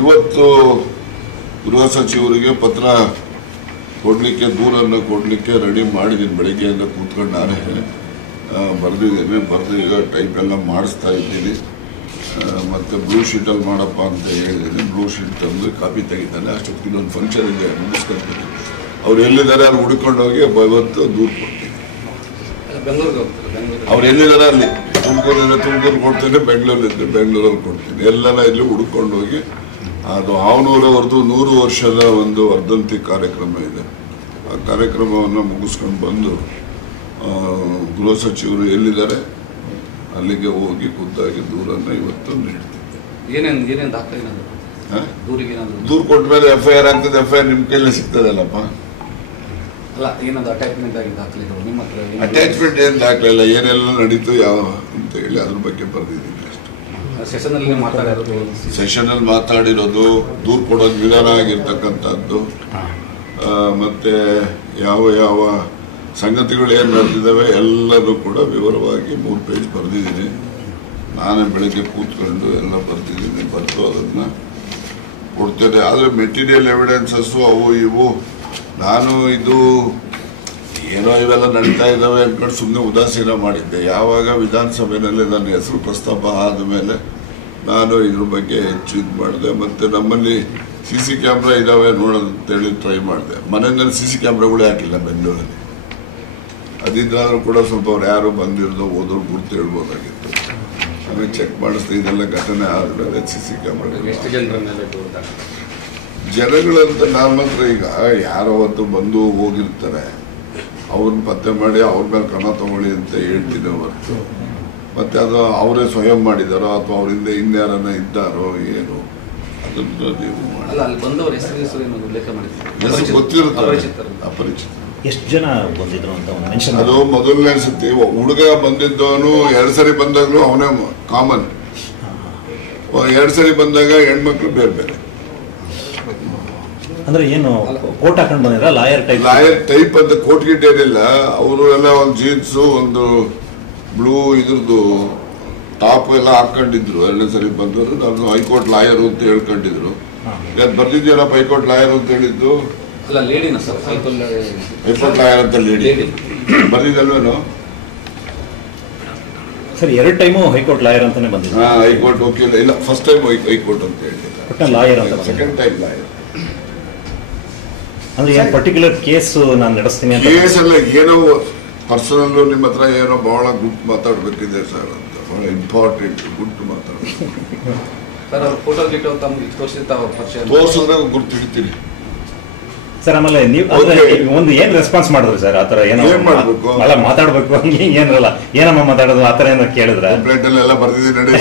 ಇವತ್ತು ಗೃಹ ಸಚಿವರಿಗೆ ಪತ್ರ ಕೊಡಲಿಕ್ಕೆ ದೂರನ್ನು ಕೊಡಲಿಕ್ಕೆ ರೆಡಿ ಮಾಡಿದ್ದೀನಿ. ಬೆಳಗ್ಗೆಯಿಂದ ಕೂತ್ಕೊಂಡು ನಾನೇ ಬರೆದಿದ್ದೇನೆ. ಬರೆದು ಈಗ ಟೈಪ್ ಎಲ್ಲ ಮಾಡಿಸ್ತಾ ಇದ್ದೀನಿ. ಮತ್ತು ಬ್ಲೂ ಶೀಟಲ್ಲಿ ಮಾಡಪ್ಪ ಅಂತ ಹೇಳಿದ್ದೀನಿ. ಬ್ಲೂ ಶೀಟ್ ತಂದು ಕಾಪಿ ತೆಗಿತಾನೆ. ಅಷ್ಟೊತ್ತಿಗೆ ಒಂದು ಫಂಕ್ಷನ್ ಇದೆ, ಮುಗಿಸ್ಕೊಳ್ತೀನಿ. ಅವ್ರು ಎಲ್ಲಿದ್ದಾರೆ ಅಲ್ಲಿ ಹುಡ್ಕೊಂಡು ಹೋಗಿ ಇವತ್ತು ದೂರು ಕೊಡ್ತೀನಿ. ಅವ್ರು ಎಲ್ಲಿದ್ದಾರೆ ಅಲ್ಲಿ ತುಮಕೂರು ಕೊಡ್ತೀನಿ, ಬೆಂಗಳೂರಿದ್ದರೆ ಬೆಂಗಳೂರಲ್ಲಿ ಕೊಡ್ತೀನಿ. ಎಲ್ಲನ ಇಲ್ಲಿ ಹುಡ್ಕೊಂಡು ಹೋಗಿ ಅದು ಅವನೂರವರೆದು 100 ವರ್ಷದ ಒಂದು ವರ್ಧಂತಿ ಕಾರ್ಯಕ್ರಮ ಇದೆ. ಆ ಕಾರ್ಯಕ್ರಮವನ್ನು ಮುಗಿಸ್ಕೊಂಡು ಬಂದು ಗೃಹ ಸಚಿವರು ಎಲ್ಲಿದ್ದಾರೆ ಅಲ್ಲಿಗೆ ಹೋಗಿ ಖುದ್ದಾಗಿ ದೂರನ್ನು ಇವತ್ತು ನೀಡ್ತಿದ್ದೆ. ದೂರು ಕೊಟ್ಟ ಮೇಲೆ FIR ಆಗ್ತದೆ. FIR ನಿಮ್ಮ ಕೈಲೇ ಸಿಗ್ತದಲ್ಲಪ್ಪ. ಅಟ್ಯಾಚ್ಮೆಂಟ್ ಏನು ದಾಖಲೆ ಇಲ್ಲ, ಏನೆಲ್ಲ ನಡೀತು ಯಾವ ಅಂತ ಹೇಳಿ ಅದ್ರ ಬಗ್ಗೆ ಬರೆದಿದ್ದೀನಿ ಅಷ್ಟು. ಸೆಷನಲ್ಲಿ ಮಾತಾಡಿರೋದು, ದೂರು ಕೊಡೋದು ವಿಧಾನ ಆಗಿರ್ತಕ್ಕಂಥದ್ದು, ಮತ್ತೆ ಯಾವ ಯಾವ ಸಂಗತಿಗಳು ಏನು ನಡೆದಿದ್ದಾವೆ ಎಲ್ಲರೂ ಕೂಡ ವಿವರವಾಗಿ 3 ಪೇಜ್ ಬರೆದಿದ್ದೀನಿ. ನಾನೇ ಬೆಳಗ್ಗೆ ಕೂತ್ಕೊಂಡು ಎಲ್ಲ ಬರೆದಿದ್ದೀನಿ. ಬರೆದು ಅದನ್ನು ಕೊಡ್ತೇನೆ. ಆದರೆ ಮೆಟೀರಿಯಲ್ ಎವಿಡೆನ್ಸಸ್ಸು ಅವು ಇವು ನಾನು ಇದು ಏನೋ ಇವೆಲ್ಲ ನಡೀತಾ ಇದ್ದಾವೆ ಅಂದ್ಕೊಂಡು ಸುಮ್ಮನೆ ಉದಾಸೀನ ಮಾಡಿದ್ದೆ. ಯಾವಾಗ ವಿಧಾನಸಭೆಯಲ್ಲಿ ನನ್ನ ಹೆಸರು ಪ್ರಸ್ತಾಪ ಆದ ಮೇಲೆ ನಾನು ಇದ್ರ ಬಗ್ಗೆ ಹೆಚ್ಚು ಇದು ಮಾಡಿದೆ. ಮತ್ತು ನಮ್ಮಲ್ಲಿ CC ಕ್ಯಾಮ್ರಾ ಇದ್ದಾವೆ ನೋಡೋದಂತೇಳಿ ಟ್ರೈ ಮಾಡಿದೆ. ಮನೆಯಲ್ಲಿ CC ಕ್ಯಾಮ್ರಾಗಳೇ ಹಾಕಿಲ್ಲ ಬೆಂಗಳೂರಲ್ಲಿ. ಅದಿದ್ದಾದ್ರೂ ಕೂಡ ಸ್ವಲ್ಪ ಅವ್ರು ಯಾರು ಬಂದಿರೋದು ಹೋದ್ರು ಗುರ್ತು ಹೇಳ್ಬೋದಾಗಿತ್ತು. ಆಮೇಲೆ ಚೆಕ್ ಮಾಡಿಸ್ದೆ. ಇದೆಲ್ಲ ಘಟನೆ ಆದಮೇಲೆ CC ಕ್ಯಾಮ್ರಾ ಜನಗಳಂತ ನಾನು ಮಾತ್ರ ಈಗ ಯಾರೋ ಹೊತ್ತು ಬಂದು ಹೋಗಿರ್ತಾರೆ, ಅವ್ರನ್ನ ಪತ್ತೆ ಮಾಡಿ ಅವ್ರ ಮೇಲೆ ಕ್ರಮ ತಗೊಳ್ಳಿ ಅಂತ ಹೇಳ್ತೀನಿ ಹೊರತು ಮತ್ತೆ ಅದು ಅವರೇ ಸ್ವಯಂ ಮಾಡಿದಾರೋ ಅಥವಾ ಅವರಿಂದ ಇನ್ಯಾರನ್ನ ಇದ್ದಾರೋ ಏನು ಅದನ್ನು ನೀವು ಗೊತ್ತಿರುತ್ತಾರೆ. ಅಪರಿಚಿತ ಎಷ್ಟು ಜನ ಬಂದಿದ್ರು ಅಂತ ಅದು ಮೊದಲನೇ ಸತಿ ಹುಡುಗ ಬಂದಿದ್ದವನು 2 ಸರಿ ಬಂದಾಗಲೂ ಅವನೇ ಕಾಮನ್. 2 ಸರಿ ಬಂದಾಗ ಹೆಣ್ಮಕ್ಳು ಬೇರೆ ಬೇರೆ. ಅಂದ್ರೆ ಏನು ಕೋಟ್ ಹಾಕೊಂಡು ಬಂದಿರ ಲಾಯರ್ ಟೈಪ್ ಅಂತ ಕೋಟ್ ಗಿಟ್ ಏನಿಲ್ಲ. ಅವರು ಎಲ್ಲ ಒಂದು ಜೀನ್ಸು ಒಂದು ಬ್ಲೂ ಇದ್ರದ್ದು ಟಾಪ್ ಎಲ್ಲ ಹಾಕೊಂಡಿದ್ರು. 2ನೇ ಸರಿ ಬಂದವರು ನಾನು ಹೈಕೋರ್ಟ್ ಲಾಯರ್ ಅಂತ ಹೇಳ್ಕೊಂಡಿದ್ರು. ಬರ್ದಿದ್ಯಲ್ಲಪ್ಪ ಹೈಕೋರ್ಟ್ ಲಾಯರ್ ಅಂತ ಹೇಳಿದ್ದು. ಹೈಕೋರ್ಟ್ ಲಾಯರ್ ಅಂತ ಲೇಡಿ ಬರ್ದಿದ್ದಲ್ವೇನೋ. ಸರ್ 2 ಟೈಮು ಹೈಕೋರ್ಟ್ ಲಾಯರ್ ಅಂತಾನೆ ಬಂದಿದ್ರು. ಹೈಕೋರ್ಟ್ ವಕೀಲ ಇಲ್ಲ, ಫಸ್ಟ್ ಟೈಮ್ ಹೈಕೋರ್ಟ್ ಅಂತ ಹೇಳಿಲ್ಲ, ಲಾಯರ್ ಅಂತ. Second time lawyer. ಅಂದ್ರೆ ಏನು ಪರ್ಟಿಕ್ಯುಲರ್ ಕೇಸ್ ನಾನು ನಡೆಸ್ತೀನಿ ಅಂತ ಕೇಸ್ ಎಲ್ಲ ಏನೋ ಪರ್ಸನಲ್ ನಿಮ್ಮ ಹತ್ರ ಏನೋ ಬಹಳ ಗುಡ್ ಮಾತಾಡ್ಬೇಕಿದೆ ಸರ್ ಅಂತ, ಬಹಳ ಇಂಪಾರ್ಟೆಂಟ್ ಗುಡ್ ಮಾತಾಡ್ಬೇಕು. ತೋರಿಸಿದ್ರೆ ಗುರ್ತು ಹಿಡಿತೀನಿ ಸರ್. ಆಮೇಲೆ ನೀವು ಒಂದು ಏನ್ ರೆಸ್ಪಾನ್ಸ್ ಮಾಡಿದ್ರಿ ಸರ್? ಆತರ ಏನೋ ಮಾಡ್ಬೇಕು, ಮಾತಾಡ್ಬೇಕು ಏನಲ್ಲ, ಏನಮ್ಮ ಮಾತಾಡೋದು ಆತರ ಏನೋ ಕೇಳಿದ್ರೆ ಕಂಪ್ಲೇಂಟ್ ಎಲ್ಲ ಬರ್ದಿದ್ದೀನಿ.